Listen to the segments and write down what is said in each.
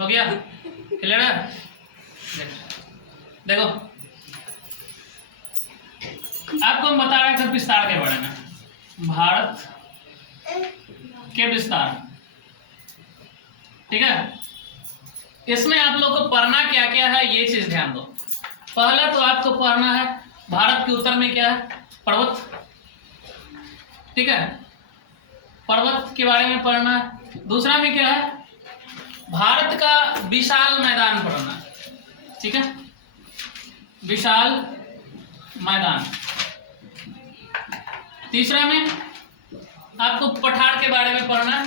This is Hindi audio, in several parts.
हो गया क्लियर है? देखो आपको हम बता रहे थे विस्तार के बारे में, भारत के विस्तार, ठीक है। इसमें आप लोग को पढ़ना क्या क्या है ये चीज ध्यान दो। पहला तो आपको पढ़ना है भारत के उत्तर में क्या है, पर्वत, ठीक है, पर्वत के बारे में पढ़ना है। दूसरा में क्या है, भारत का विशाल मैदान पढ़ना है, ठीक है, विशाल मैदान। तीसरा में आपको पठार के बारे में पढ़ना है,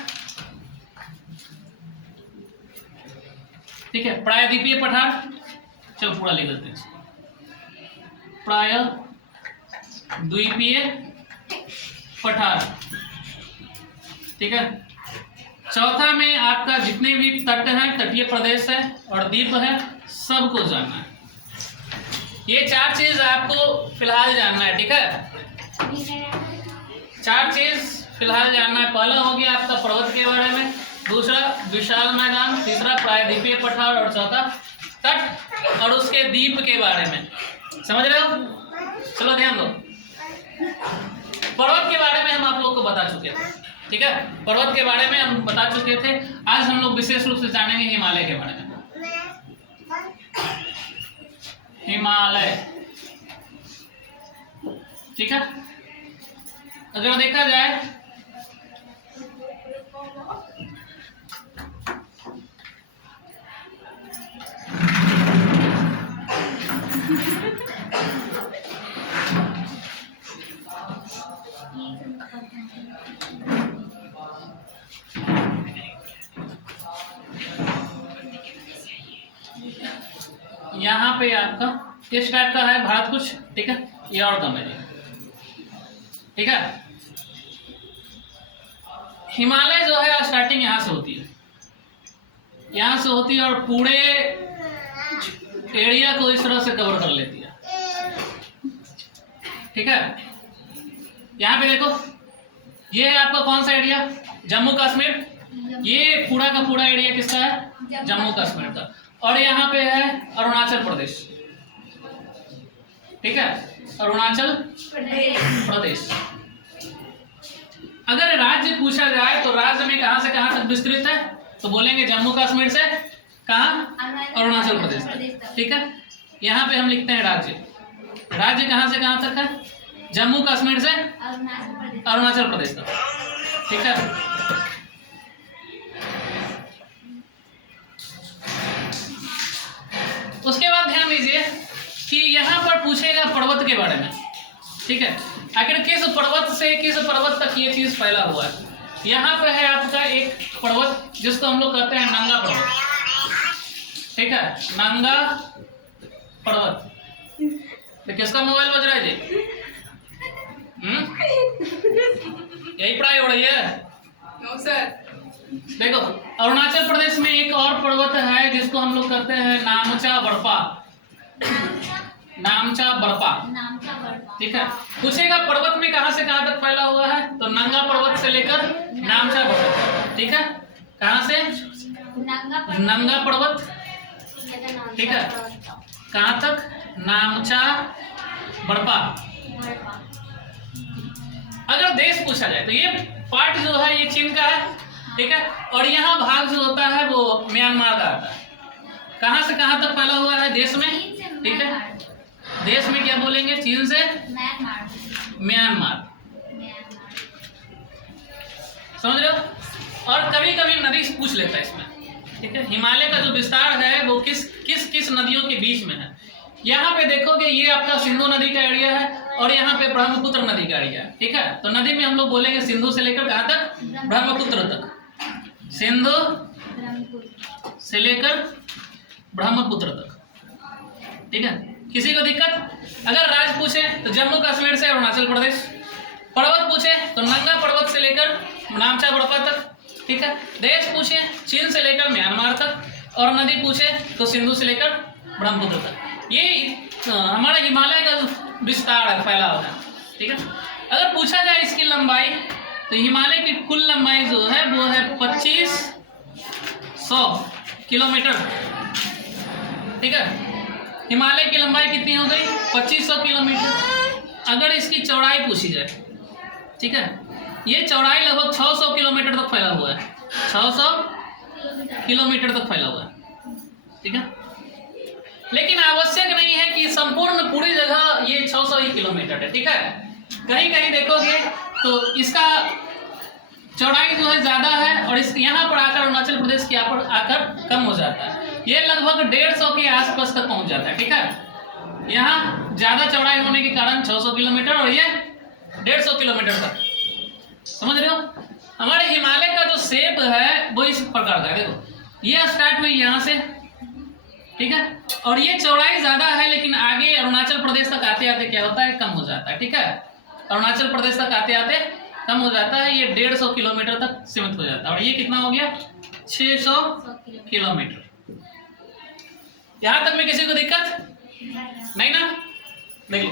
ठीक है, प्रायद्वीपीय पठार, चलो पूरा लिख देते हैं, प्रायद्वीपीय पठार, ठीक है। चौथा में आपका जितने भी तट हैं, तटीय प्रदेश है और द्वीप है, सबको जानना है। ये चार चीज आपको फिलहाल जानना है, ठीक है, चार चीज फिलहाल जानना है। पहला हो गया आपका पर्वत के बारे में, दूसरा विशाल मैदान, तीसरा प्रायद्वीपीय पठार और चौथा तट और उसके द्वीप के बारे में। समझ रहे हो? चलो ध्यान दो। पर्वत के बारे में हम आप लोग को बता चुके थे, ठीक है, पर्वत के बारे में हम बता चुके थे। आज हम लोग विशेष रूप से जानेंगे हिमालय के बारे में। हिमालय, ठीक है। अगर देखा जाए यहाँ पे आपका किस टाइप का है भारत कुछ, ठीक है, ये और कम है, ठीक है। हिमालय जो है स्टार्टिंग यहाँ से होती है, यहाँ से होती है और पूरे एरिया को इस तरह से कवर कर लेती है, ठीक है। यहाँ पे देखो ये है आपका कौन सा एरिया, जम्मू कश्मीर, ये पूरा का पूरा एरिया किसका है, जम्मू कश्मीर का। और यहाँ पे है अरुणाचल प्रदेश, ठीक है, अरुणाचल प्रदेश। अगर राज्य पूछा जाए तो राज्य में कहां से कहां तक विस्तृत है, तो बोलेंगे जम्मू कश्मीर से कहां, अरुणाचल प्रदेश तक, ठीक है। यहाँ पे हम लिखते हैं राज्य, राज्य कहां से कहां तक है, जम्मू कश्मीर से अरुणाचल प्रदेश तक, ठीक है। उसके बाद ध्यान दीजिए कि यहाँ पर पूछेगा पर्वत के बारे में, ठीक है, आखिर किस पर्वत से किस पर्वत तक ये चीज फैला हुआ है। यहाँ पे है आपका एक पर्वत जिसको हम लोग कहते हैं नंगा पर्वत, ठीक है, नंगा पर्वत। तो किसका मोबाइल बज रहा है जी? यही पढ़ाई हो रही है? No sir. देखो अरुणाचल प्रदेश में एक और पर्वत है जिसको हम लोग कहते हैं नामचा बर्फा, नामचा बर्फा, ठीक है। पूछेगा पर्वत में कहां से कहां तक फैला हुआ है, तो नंगा पर्वत से लेकर नामचा पर्वत, ठीक है, कहां से, नंगा पर्वत, ठीक है, कहां तक, नामचा बर्फा। अगर देश पूछा जाए तो ये पार्ट जो है ये चीन का है, ठीक है, और यहाँ भाग जो होता है वो म्यांमार का आता है। कहां से कहां तक फैला हुआ है देश में, ठीक है, देश में क्या बोलेंगे, चीन से म्यांमार, समझ रहे हो। और कभी कभी नदी पूछ लेता है इसमें, ठीक है, हिमालय का जो विस्तार है वो किस किस किस नदियों के बीच में है। यहाँ पे देखोगे ये आपका सिंधु नदी का एरिया है और यहाँ पे ब्रह्मपुत्र नदी का एरिया है, ठीक है। तो नदी में हम लोग बोलेंगे सिंधु से लेकर कहाँ तक, ब्रह्मपुत्र तक, सिंधु से लेकर ब्रह्मपुत्र तक, ठीक है। किसी को दिक्कत? अगर राज्य पूछे तो जम्मू कश्मीर से अरुणाचल प्रदेश, पर्वत पूछे तो नंगा पर्वत से लेकर नामचा बर्फा तक, ठीक है। देश पूछे चीन से लेकर म्यांमार तक और नदी पूछे तो सिंधु से लेकर ब्रह्मपुत्र तक। ये हमारा हिमालय का विस्तार है, फैला हुआ है, ठीक है। अगर पूछा जाए इसकी लंबाई तो हिमालय की कुल लंबाई जो है वो है 2500 किलोमीटर, ठीक है। हिमालय की लंबाई कितनी हो गई? 2500 किलोमीटर। अगर इसकी चौड़ाई पूछी जाए, ठीक है, ये चौड़ाई लगभग 600 किलोमीटर तक फैला हुआ है, 600 किलोमीटर तक फैला हुआ है, ठीक है। लेकिन आवश्यक नहीं है कि संपूर्ण पूरी जगह ये 600 ही किलोमीटर है, ठीक है। कहीं कहीं देखोगे तो इसका चौड़ाई जो है ज़्यादा है और इस यहाँ पर आकर अरुणाचल प्रदेश के यहाँ पर आकर कम हो जाता है। ये लगभग 150 के आसपास तक पहुँच जाता है, ठीक है। यहाँ ज़्यादा चौड़ाई होने के कारण 600 किलोमीटर और ये 150 किलोमीटर तक, समझ रहे हो। हमारे हिमालय का जो शेप है वो इस प्रकार का है, देखो ये स्टार्ट हुई यहाँ से, ठीक है, और ये चौड़ाई ज़्यादा है लेकिन आगे अरुणाचल प्रदेश तक आते आते क्या होता है? कम हो जाता है, ठीक है। अरुणाचल प्रदेश तक आते आते कम हो जाता है, ये 150 किलोमीटर तक सीमित हो जाता है। और ये कितना हो गया? 600 किलोमीटर। यहां तक में किसी को दिक्कत नहीं ना? देखिए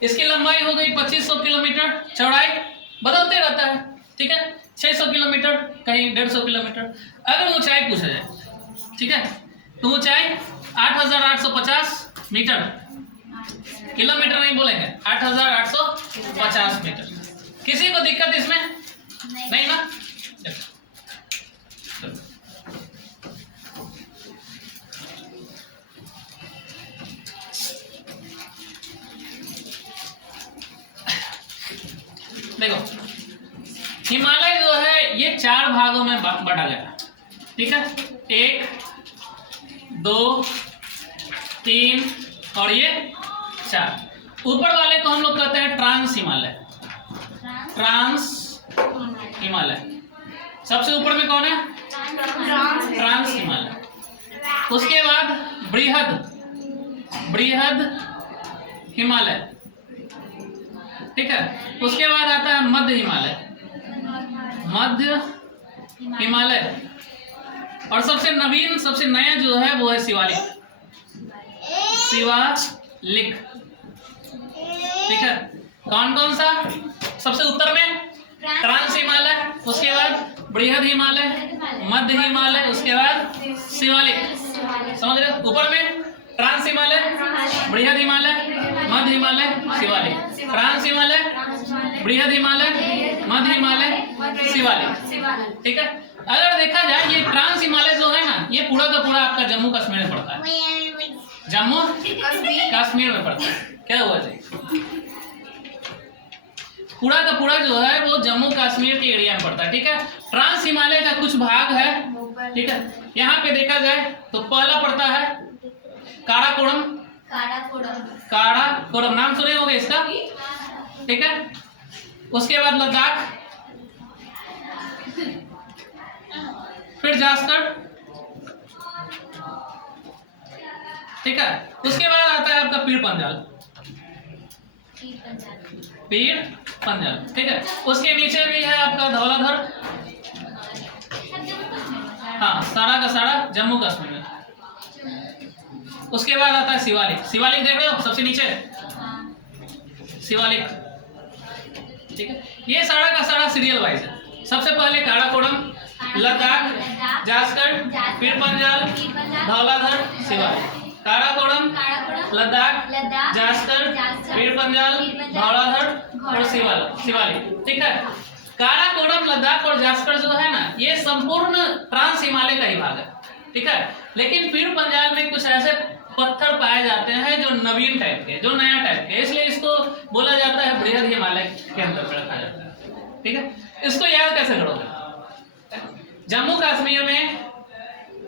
इसकी लंबाई हो गई 2500 किलोमीटर, चौड़ाई बदलते रहता है, ठीक है, 600 किलोमीटर, कहीं 150 किलोमीटर। अगर ऊंचाई पूछा जाए, ठीक है, तो ऊंचाई 8850 मीटर, किलोमीटर नहीं बोलेंगे, 8850 मीटर। किसी को दिक्कत इसमें नहीं ना? देखो हिमालय जो है ये 4 भागों में बांटा गया, ठीक है, 1, 2, 3 और ये 4। ऊपर वाले को हम लोग कहते हैं ट्रांस हिमालय, ट्रांस हिमालय। सबसे ऊपर में कौन है? ट्रांस हिमालय। उसके बाद बृहद हिमालय, ठीक है। उसके बाद आता है मध्य हिमालय और सबसे नवीन, सबसे नया जो है वो है शिवालिक, ठीक है। कौन कौन सा? सबसे उत्तर में ट्रांस हिमालय, उसके बाद बृहद हिमालय, मध्य हिमालय, उसके बाद शिवालिक, समझ रहे हो। ऊपर में ट्रांस हिमालय, बृहद हिमालय, मध्य हिमालय, शिवालिक, ट्रांस हिमालय, बृहद हिमालय, मध्य हिमालय, शिवालिक, ठीक है। अगर देखा जाए ये ट्रांस हिमालय जो है ना, ये पूरा का पूरा आपका जम्मू कश्मीर में पड़ता है, जम्मू कश्मीर में पड़ता है। क्या हुआ जी? पूरा का पूरा जो है वो जम्मू कश्मीर के एरिया में पड़ता है, ठीक है। ट्रांस हिमालय का कुछ भाग है, ठीक है। यहाँ पे देखा जाए तो पहला पड़ता है काराकोरम, नाम सुने होंगे इसका, ठीक है। उसके बाद लद्दाख, फिर जास्कर, ठीक है। उसके बाद आता है आपका पीर पंजाल, ठीक है। उसके नीचे भी है आपका धौलाधर, हाँ, सारा का सारा जम्मू कश्मीर में। उसके बाद आता है शिवालिक देख रहे हो सबसे नीचे, शिवालिक, ठीक है। ये सारा का सारा सीरियल वाइज है। सबसे पहले काराकोरम, लद्दाख, जास्कर, पीर पंजाल, धौलाधर, शिवालिक। काराकोरम, लद्दाख, जास्कर, पीर पंजाल, धौलाधर और शिवालिक, ठीक है। काराकोरम, लद्दाख और जास्कर जो है ना, ये संपूर्ण ट्रांस हिमालय का ही भाग है, ठीक है। लेकिन पीर पंजाल में कुछ ऐसे पत्थर पाए जाते हैं जो नवीन टाइप के, जो नया टाइप के, इसलिए इसको बोला जाता है बृहद हिमालय के अंदर रखा जाता है, ठीक है। इसको याद कैसे करोगे? जम्मू कश्मीर में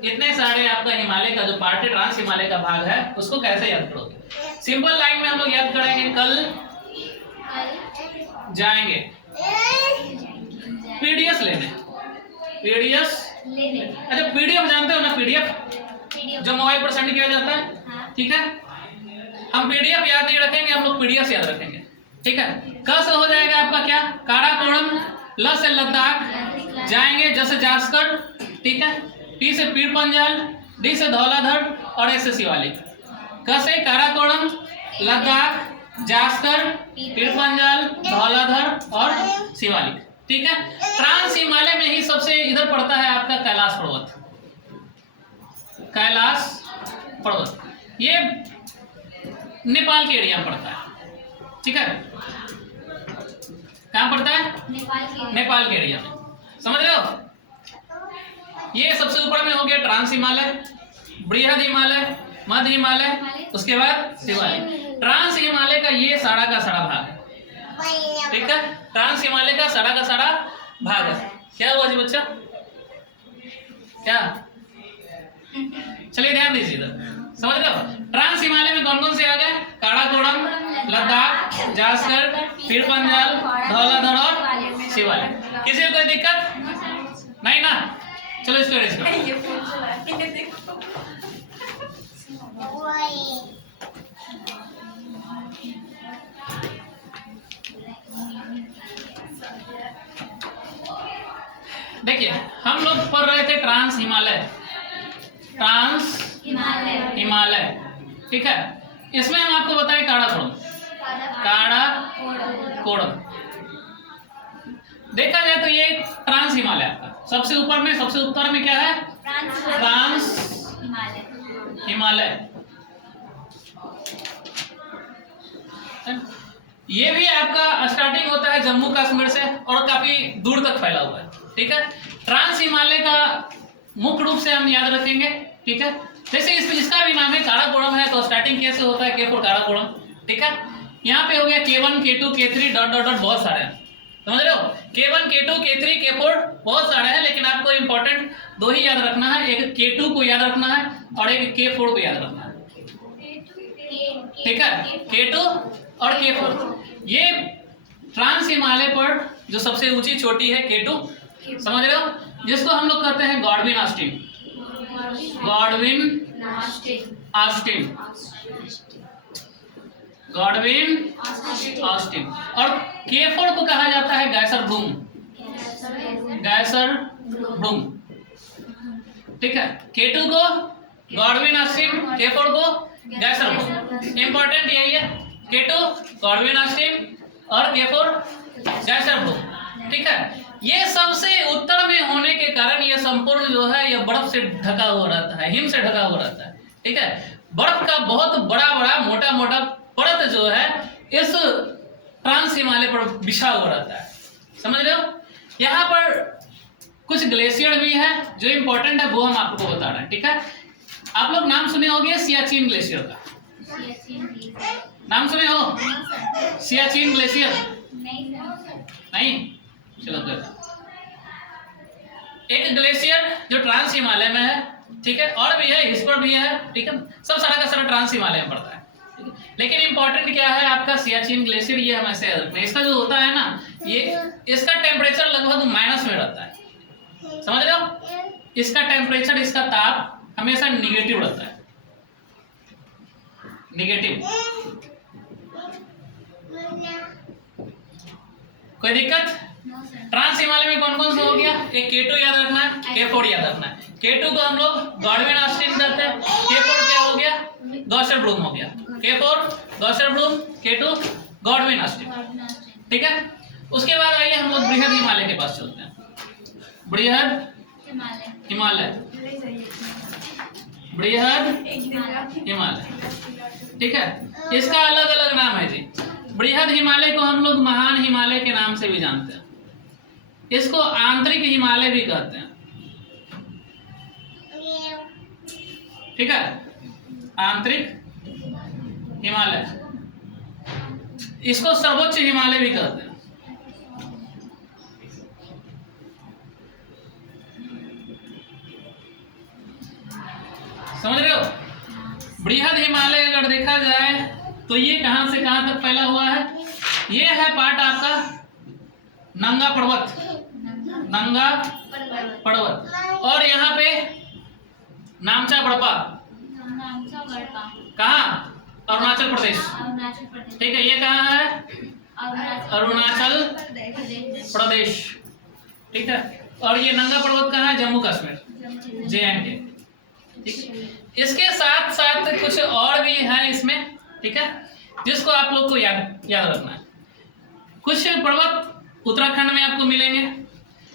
इतने सारे आपका हिमालय का जो पार्ट है, ट्रांस हिमालय का भाग है, उसको कैसे याद करोगे? सिंपल लाइन में हम लोग याद करेंगे, कल जाएंगे पीडीएफ लेने, अच्छा पीडीएफ जानते हो ना, पीडीएफ जो मोबाइल पर सेंड किया जाता है, ठीक है। हम पीडीएफ याद नहीं रखेंगे, हम लोग पीडीएफ याद रखेंगे, ठीक है। क से हो जाएगा आपका क्या? काराकोरम, ल से लद्दाख, जाएंगे जैसे जास्कर, ठीक है। पी से पीर पंजाल, डी से धौलाधर और ए से शिवालिक। क से काराकोरम, लद्दाख, जास्कर, पीर पंजाल, धौलाधर और शिवालिक, ठीक है। ट्रांस हिमालय में ही सबसे इधर पड़ता है आपका कैलाश पर्वत, कैलाश पर्वत, ये नेपाल के एरिया में पड़ता है, ठीक है। कहाँ पड़ता है? नेपाल के एरिया में, समझ रहे हो। ये सबसे ऊपर में हो गया ट्रांस हिमालय, बृहद हिमालय, मध्य हिमालय, उसके बाद शिवालिक। ट्रांस हिमालय का ये सारा का सारा भाग है, ठीक है। ट्रांस हिमालय का सारा भाग है। क्या हुआ जी बच्चा, क्या? चलिए ध्यान दीजिए इधर, समझ रहे हो। ट्रांस हिमालय में कौन कौन से आ गए? काराकोरम, लद्दाख, जासकर, पीर पंजाल, धौलाधर और शिवालिक। किसी को कोई दिक्कत नहीं ना? चलो इसको रेस करो। देखिए हम लोग पढ़ रहे थे ट्रांस हिमालय, ठीक है। इसमें हम आपको बताएं काराकोरम, देखा जाए तो ये ट्रांस हिमालय आपका सबसे ऊपर में, सबसे उत्तर में क्या है? ट्रांस हिमालय। ये भी आपका स्टार्टिंग होता है जम्मू कश्मीर से और काफी दूर तक फैला हुआ है, ठीक है। ट्रांस हिमालय का मुख्य रूप से हम याद रखेंगे, ठीक है। जैसे इसका भी नाम है काराकोरम है, तो स्टार्टिंग कैसे होता है? K4 काराकोरम, ठीक है। यहाँ पे हो गया K1 K2 K3 dot dot dot, बहुत सारे हैं, समझ रहे हो। K1 K2 K3 K4 बहुत सारे हैं, लेकिन आपको इंपॉर्टेंट दो ही याद रखना है, एक K2 को याद रखना है और एक K4 को याद रखना है, ठीक है। K2 और K4 ये ट्रांस हिमालय पर जो सबसे ऊंची चोटी है K2, समझ रहे हो, जिसको हम लोग कहते हैं गॉडविन ऑस्टिन, और K4 को कहा जाता है गैसर ब्लूम, ठीक है। K2 को गॉडविन ऑस्टिन, K4 को गैसर ब्लूम। इंपॉर्टेंट यही है, K2 गॉडविन ऑस्टिन और K4 गैसर ब्लूम, ठीक है। ये सबसे उत्तर में होने के कारण ये संपूर्ण जो है ये बर्फ से ढका हुआ रहता है, हिम से ढका हुआ रहता है, ठीक है। बर्फ का बहुत बड़ा मोटा परत जो है इस ट्रांस हिमालय पर बिछा हुआ रहता है, समझ रहे हो। यहाँ पर कुछ ग्लेशियर भी है जो इम्पोर्टेंट है, वो हम आपको बता रहे हैं, ठीक है। आप लोग नाम सुने होंगे सियाचिन ग्लेशियर का, नाम सुने हो? सियाचिन ग्लेशियर नहीं? चलो एक ग्लेशियर जो ट्रांस हिमालय में है, ठीक है, और भी है, इस पर भी है, ठीक है। सब सारा का सारा ट्रांस हिमालय में पड़ता है, ठीक है? लेकिन इंपॉर्टेंट क्या है आपका सियाचिन ग्लेशियर, ये हम ऐसे याद रखते हैं। इसका जो होता है ना, ये इसका टेम्परेचर लगभग माइनस में रहता है, समझ रहे हो। इसका टेम्परेचर, इसका ताप हमेशा निगेटिव रहता है, निगेटिव। कोई दिक्कत? ट्रांस हिमालय में कौन कौन सा हो गया? एक K2 याद रखना है, K4 याद रखना है। K2 को हम लोग गॉडविन ऑस्टिन कहते हैं, K4 क्या हो गया? गॉसर ब्लूम हो गया। K4 गॉसर Bloom, K2 Godwin Austen, ठीक है। उसके बाद आइए हम लोग बृहद हिमालय के पास चलते हैं। बृहद हिमालय, ठीक है। इसका अलग अलग नाम है जी। बृहद हिमालय को हम लोग महान हिमालय के नाम से भी जानते हैं, इसको आंतरिक हिमालय भी कहते हैं, ठीक है। आंतरिक हिमालय, इसको सर्वोच्च हिमालय भी कहते हैं। समझ रहे हो। बृहद हिमालय अगर देखा जाए तो ये कहां से कहां तक फैला हुआ है? ये है पार्ट आपका नंगा पर्वत, और यहाँ पे नामचा बड़पा, कहाँ? अरुणाचल प्रदेश, ठीक है। ये कहाँ है? अरुणाचल प्रदेश, ठीक है। और ये नंगा पर्वत कहाँ है? जम्मू कश्मीर, JNK, ठीक है। इसके साथ साथ कुछ और भी है इसमें, ठीक है, जिसको आप लोग को याद रखना है। कुछ पर्वत उत्तराखंड में आपको मिलेंगे,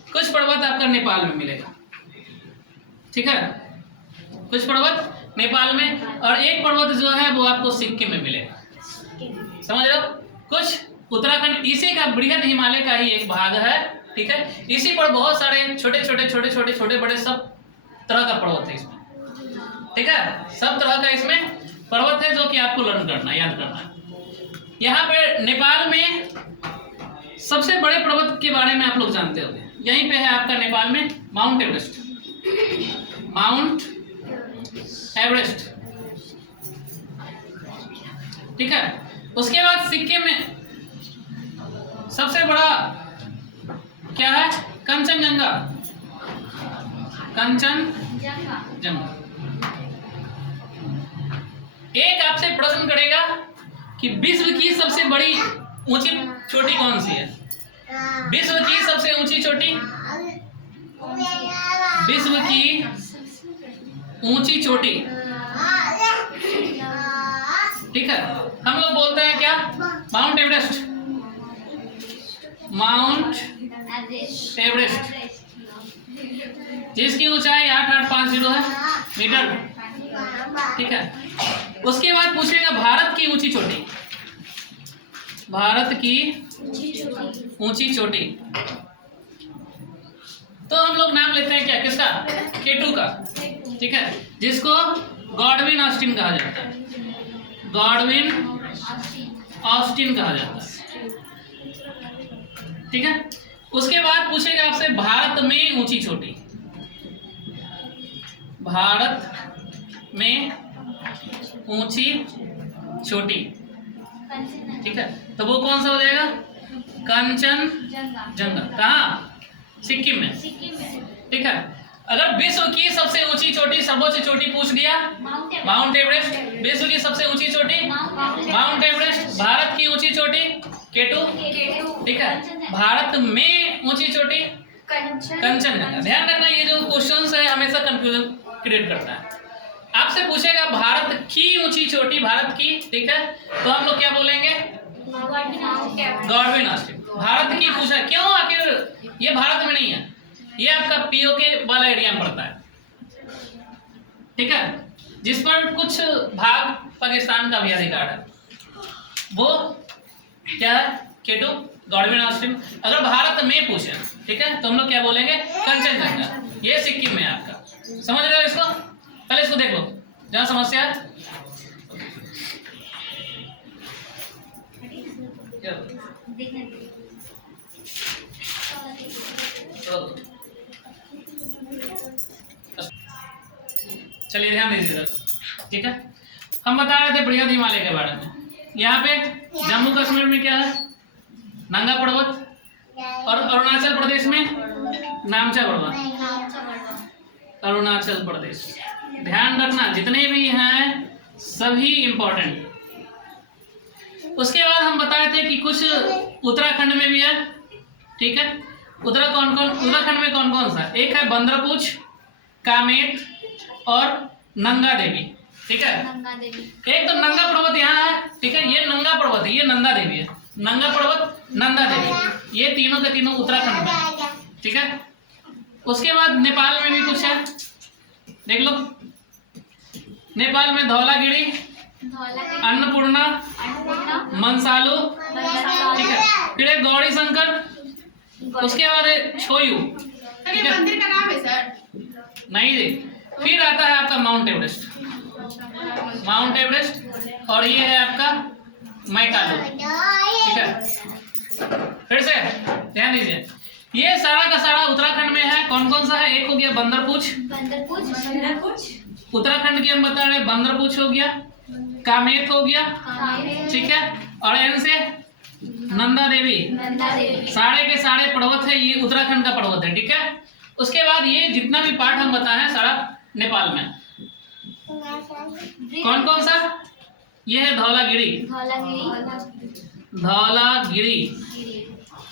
कुछ पर्वत आपका नेपाल में मिलेगा, ठीक है। कुछ पर्वत नेपाल में, और एक पर्वत जो है वो आपको सिक्किम में मिलेगा। समझ रहे हो? कुछ उत्तराखंड इसी का बृहद हिमालय का ही एक भाग है, ठीक है। इसी पर बहुत सारे छोटे छोटे बड़े सब तरह का पर्वत है इसमें, ठीक है। सब तरह का इसमें पर्वत है जो कि आपको लर्न करना, याद करना है। यहाँ पे नेपाल में सबसे बड़े पर्वत के बारे में आप लोग जानते होंगे, यहीं पे है आपका नेपाल में माउंट एवरेस्ट। माउंट एवरेस्ट, ठीक है। उसके बाद सिक्किम में सबसे बड़ा क्या है? कंचनजंगा। कंचनजंगा। एक आपसे प्रश्न करेगा कि विश्व की सबसे बड़ी ऊंची चोटी कौन सी है? विश्व की सबसे ऊंची चोटी, विश्व की ऊंची चोटी, ठीक है। हम लोग बोलते हैं क्या? Mount Everest. माउंट एवरेस्ट, जिसकी ऊंचाई 8850 है मीटर, ठीक है। उसके बाद पूछेगा भारत की ऊंची चोटी। भारत की ऊंची चोटी, तो हम लोग नाम लेते हैं क्या? किसका? K2 का, ठीक है, जिसको गॉडविन ऑस्टिन कहा जाता है। गॉडविन ऑस्टिन कहा जाता है, ठीक है। उसके बाद पूछेगा आपसे भारत में ऊंची चोटी। भारत में ऊंची चोटी, ठीक है, तो वो कौन सा हो जाएगा? कंचनजंगा। कहाँ? सिक्किम में, ठीक है। अगर विश्व की सबसे ऊंची चोटी, सर्वोच्च चोटी पूछ दिया, माउंट एवरेस्ट। विश्व की सबसे ऊंची चोटी माउंट एवरेस्ट। भारत की ऊंची चोटी K2, ठीक है। भारत में ऊंची चोटी कंचनजंगा। ध्यान रखना, ये जो क्वेश्चंस है हमेशा कंफ्यूजन क्रिएट करता है। आपसे पूछेगा भारत की ऊंची चोटी, भारत की, ठीक है, तो हम लोग क्या बोलेंगे? Godwin Austen. भारत की पूछा, क्यों? आखिर ये भारत में नहीं है, ये आपका POK वाला एरिया में पड़ता है, ठीक है, जिस पर कुछ भाग पाकिस्तान का भी अधिकार है। वो क्या है? K2, Godwin Austen. अगर भारत में पूछे, ठीक है, तो हम लोग क्या बोलेंगे? कंचनजंगा। ये सिक्किम में आपका। समझ रहे हो इसको? पहले इसको देख लो, जहाँ समस्या है। चलिए ध्यान दीजिएगा, ठीक है। हम बता रहे थे बृहद हिमालय के बारे में। यहाँ पे जम्मू कश्मीर में क्या है? नंगा पर्वत, और अरुणाचल प्रदेश में नामचा पर्वत। अरुणाचल प्रदेश, ध्यान रखना, जितने भी हैं सभी इंपॉर्टेंट। उसके बाद हम बताए थे कि कुछ उत्तराखंड में भी है, ठीक है। उत्तराखंड में कौन कौन सा? एक है बंदरपूछ, कामेत और नंगा देवी, ठीक है। एक तो नंगा पर्वत यहाँ है, ठीक है, ये नंगा पर्वत है, ये नंदा देवी है। नंगा पर्वत, नंदा देवी, ये तीनों के तीनों उत्तराखंड में, ठीक है। उसके बाद नेपाल में भी कुछ है, देख लो। नेपाल में धौलागिरी, अन्नपूर्णा, मनसालू, ठीक है। फिर एक गौरी शंकर, उसके बाद छोयू, ठीक है। मंदिर का नाम है सर? नहीं जी। फिर आता है आपका माउंट एवरेस्ट। माउंट एवरेस्ट, और ये है आपका मैकालू, ठीक है। फिर से ध्यान दीजिए, ये सारा का सारा उत्तराखंड में है। कौन कौन सा है? एक हो गया बंदरपूछ, उत्तराखंड की हम बता रहे, बंदरपूछ हो गया, कामेत हो गया, ठीक है, और एन से नंदा देवी। सारे के सारे पर्वत है, ये उत्तराखंड का पर्वत है, ठीक है। उसके बाद ये जितना भी पार्ट हम बताए हैं सारा नेपाल में। कौन कौन सा? ये है धौलागिरी, धौलागिरी,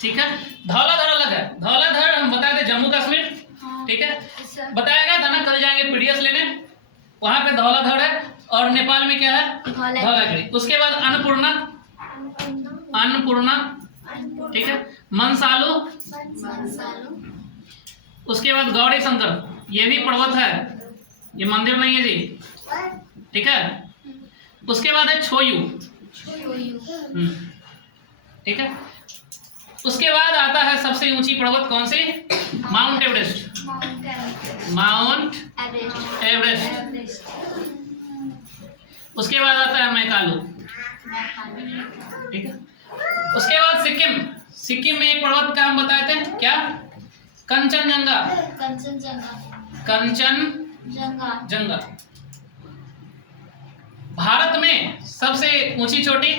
ठीक है। धौलाधर अलग है। धौलाधर हम बताए थे जम्मू कश्मीर, ठीक है, बताया गया था ना, कल जाएंगे PDF लेने, वहां पे धौलाधर है। और नेपाल में क्या है? धौलागिरी। उसके बाद अन्नपूर्णा, अन्नपूर्णा, ठीक है, मनसालू, उसके बाद गौरी शंकर, ये भी पर्वत है, ये मंदिर नहीं है जी, ठीक है। उसके बाद है छोयू, ठीक है। उसके बाद आता है सबसे ऊंची पर्वत कौन सी? Mount Everest, Mount Everest. उसके बाद आता है मैकालू, ठीक है। उसके बाद सिक्किम, सिक्किम में एक पर्वत का हम बताए थे क्या? कंचनजंगा, कंचनजंगा। भारत में सबसे ऊंची चोटी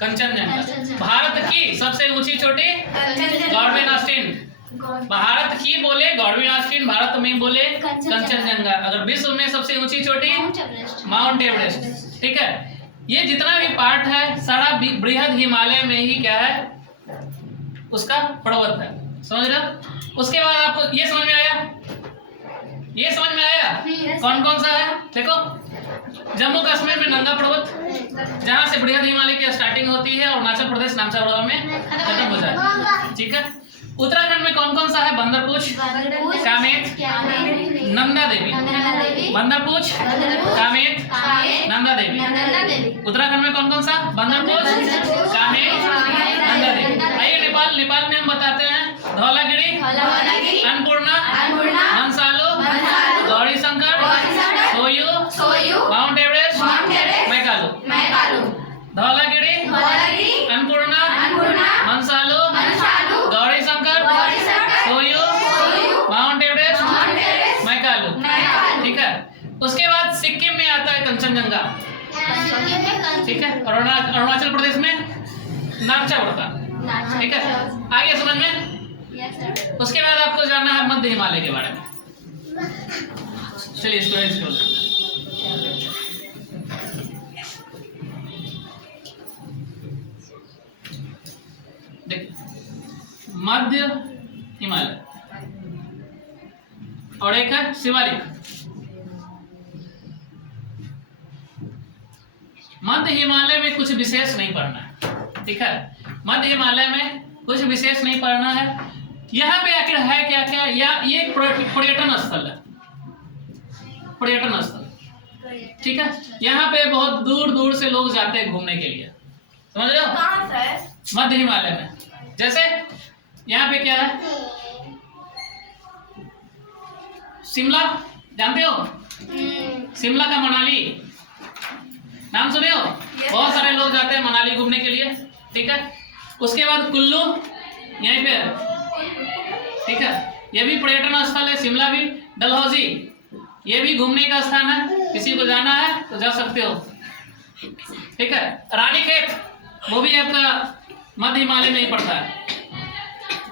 कंचनजंगा। भारत की सबसे ऊंची चोटी गॉडविन ऑस्टिन। भारत की बोले गॉडविन ऑस्टिन, भारत में बोले कंचनजंगा। अगर विश्व में सबसे ऊंची चोटी माउंट एवरेस्ट, ठीक है। ये जितना भी पार्ट है सारा बृहद हिमालय में ही क्या है? उसका पर्वत है, समझ रहे हो? उसके बाद आपको ये समझ में आया, ये समझ में आया कौन कौन सा है? देखो, जम्मू कश्मीर में नंगा पर्वत, जहां से बृहद हिमालय की स्टार्टिंग होती है और अरुणाचल प्रदेश नामसा में खत्म हो जाती है, ठीक है। उत्तराखंड में कौन कौन सा है? बंदरपूछ, कामेत, नंदा देवी। बंदरपूछ, कामेत, नंदा देवी। उत्तराखंड में कौन कौन सा? बंदरपूछ, कामेत, नंदा देवी। आइए नेपाल, नेपाल में हम बताते हैं धौलागिरी, अन्नपूर्णा, मंसालू, गौरी शंकर, सोयू, माउंट एवरेस्ट, मैकालू। धौलागिरी, अन्नपूर्णा, मंसालू, गौरी शंकर, सोयू, माउंट एवरेस्ट, मैकालू, ठीक है। उसके बाद सिक्किम में आता है कंचनजंगा, ठीक है। और अरुणाचल प्रदेश में नामचा पड़ता, ठीक है। आगे समझ में? उसके बाद आपको जानना है मध्य हिमालय के बारे में। चलिए इसको देखिए, मध्य हिमालय और एक है शिवालिक। मध्य हिमालय में कुछ विशेष नहीं पढ़ना है, ठीक है। मध्य हिमालय में कुछ विशेष नहीं पढ़ना है। यहाँ पे आखिर है क्या क्या? या ये पर्यटन स्थल है, पर्यटन स्थल, ठीक है। यहाँ पे बहुत दूर दूर से लोग जाते हैं घूमने के लिए, समझ रहे हो? कहाँ से? मध्य हिमालय में। जैसे यहाँ पे क्या है? शिमला, जानते हो? शिमला का मनाली नाम सुने हो? बहुत सारे लोग जाते हैं मनाली घूमने के लिए, ठीक है। उसके बाद कुल्लू यहीं पे है, ठीक है। ये भी पर्यटन स्थल है, शिमला भी। डलहौजी ये भी घूमने का स्थान है, किसी को जाना है तो जा सकते हो, ठीक है। रानीखेत वो भी आपका मध्य हिमालय में ही पड़ता है,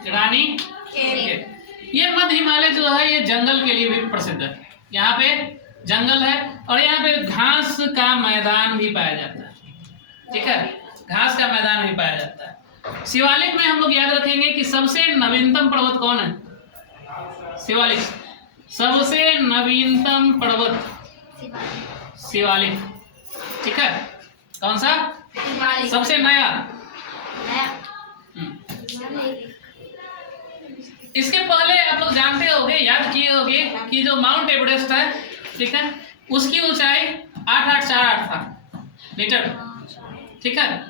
रानीखेत। ये मध्य हिमालय जो है ये जंगल के लिए भी प्रसिद्ध है। यहाँ पे जंगल है और यहाँ पे घास का मैदान भी पाया जाता है, ठीक है। घास का मैदान भी पाया जाता है। शिवालिक में हम लोग याद रखेंगे कि सबसे नवीनतम पर्वत कौन है? शिवालिक, सबसे नवीनतम पर्वत शिवालिक, ठीक है। कौन सा? सबसे नया। इसके पहले आप लोग जानते होंगे, याद किए होंगे कि जो माउंट एवरेस्ट है, ठीक है, उसकी ऊंचाई 8848 था मीटर, ठीक है।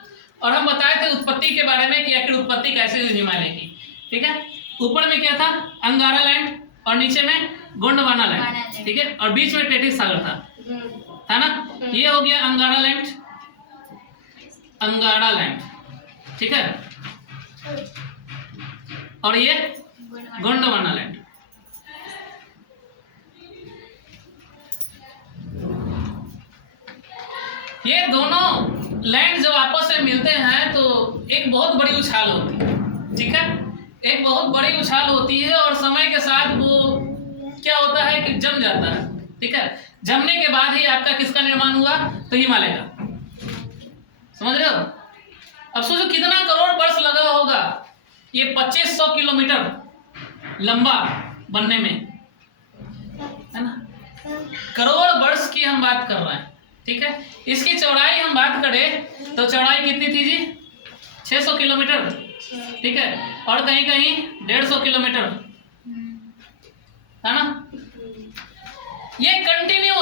और हम बताए थे उत्पत्ति के बारे में कि आखिर उत्पत्ति कैसे हुई हिमालय की, ठीक है। ऊपर में क्या था? अंगारा लैंड और नीचे में गोंडवाना लैंड, ठीक है। और बीच में टेटिस सागर था ना। ये हो गया अंगारा लैंड, अंगारा लैंड, ठीक है। और ये गोंडवाना लैंड। ये दोनों लैंड जब आपस में मिलते हैं तो एक बहुत बड़ी उछाल होती है, ठीक है। एक बहुत बड़ी उछाल होती है और समय के साथ वो क्या होता है कि जम जाता है, ठीक है। जमने के बाद ही आपका किसका निर्माण हुआ? तो हिमालय का, समझ रहे हो? अब सोचो कितना करोड़ वर्ष लगा होगा ये 2500 किलोमीटर लंबा बनने में, है ना। करोड़ वर्ष की हम बात कर रहे हैं, ठीक है। इसकी चौड़ाई हम बात करें तो चौड़ाई कितनी थी जी? 600 किलोमीटर, ठीक है। और कहीं कहीं 150 किलोमीटर, है ना। ये कंटिन्यू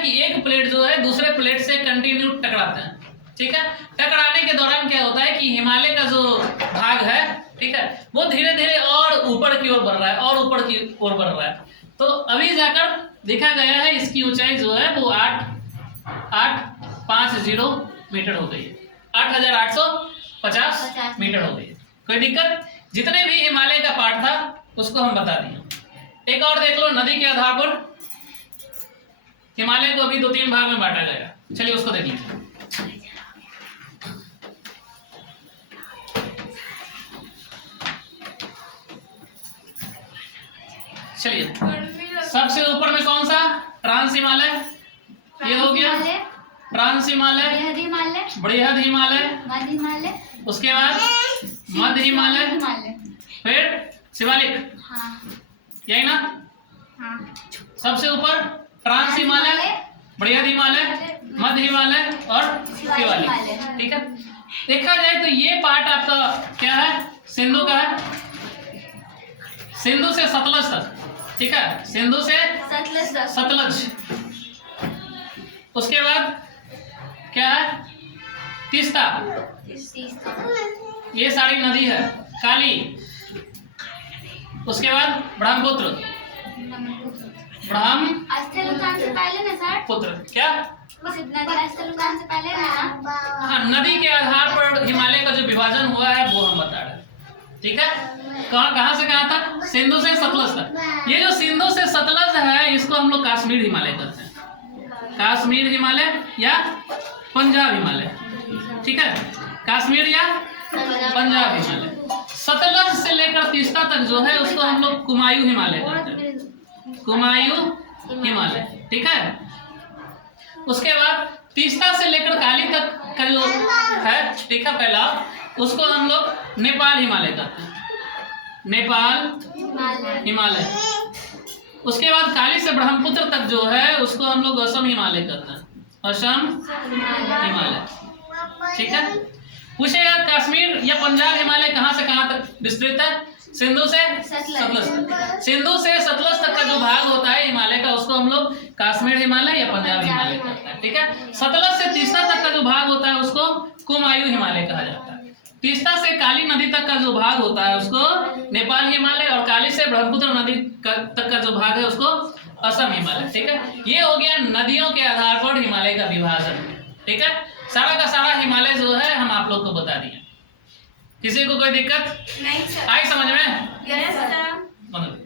कि एक प्लेट जो है दूसरे प्लेट से कंटिन्यू टकराते हैं, ठीक है। टकराने के दौरान क्या होता है कि हिमालय का जो भाग है, ठीक है, वो धीरे धीरे और ऊपर की ओर बढ़ रहा है और ऊपर की ओर बढ़ रहा है। तो अभी जाकर देखा गया है इसकी ऊंचाई जो है वो 850 मीटर हो गई है, 8850 मीटर हो गई है। कोई दिक्कत? जितने भी हिमालय का पार्ट था उसको हम बता दिए। एक और देख लो, नदी के आधार पर हिमालय को अभी 2-3 भाग में बांटा गया। चलिए उसको देख लीजिए। चलिए, सबसे ऊपर में कौन सा? ट्रांस हिमालय, ये हो गया ट्रांस हिमालय, बृहद हिमालय, उसके बाद मध्य हिमालय, फिर शिवालिक, यही ना? सबसे ऊपर ट्रांस हिमालय, बृहद हिमालय, मध्य हिमालय और शिवालिक, ठीक है। देखा जाए तो ये पार्ट आपका क्या है? सिंधु का है, सिंधु से सतलज तक, ठीक है, सिंधु से सतलज। उसके बाद क्या है? तीस्ता, ये सारी नदी है, काली। उसके बाद ब्रह्मपुत्र, ब्रह्मपुत्र क्या? हाँ, नदी के आधार पर हिमालय का जो विभाजन हुआ है वो हम बता रहे हैं, ठीक है। कहाँ से कहाँ तक? सिंधु से सतलज तक। ये जो सिंधु से सतलज है इसको हम लोग कश्मीर हिमालय कहते हैं, कश्मीर हिमालय या पंजाब हिमालय, ठीक है, कश्मीर या पंजाब हिमालय। सतलज से लेकर तीस्ता तक जो है उसको हम लोग कुमायूं हिमालय कहते हैं, कुमायूं हिमालय, ठीक है। उसके बाद तीस्ता से लेकर काली तक का जो है, ठीक है, पहला उसको हम लोग नेपाल हिमालय कहते हैं, नेपाल हिमालय। उसके बाद काली से ब्रह्मपुत्र तक जो है उसको हम लोग असम हिमालय कहते हैं, असम हिमालय, ठीक है। पूछेगा कश्मीर या पंजाब हिमालय कहाँ से कहाँ तक विस्तृत है? सिंधु से सतलज तक। सिंधु से सतलज तक का जो भाग होता है हिमालय का उसको हम लोग कश्मीर हिमालय या पंजाब हिमालय कहते हैं, ठीक है। सतलज से तीस्ता तक का जो भाग होता है उसको कुमायूं हिमालय कहा जाता है। तीस्ता से काली नदी तक का जो भाग होता है उसको नेपाल हिमालय, और काली से ब्रह्मपुत्र नदी तक का जो भाग है उसको असम हिमालय, ठीक है। ये हो गया नदियों के आधार पर हिमालय का विभाजन, ठीक है। सारा का सारा हिमालय जो है हम आप लोग को बता दिए। किसी को कोई दिक्कत नहीं सर। आई समझ में? Yes sir. बंद।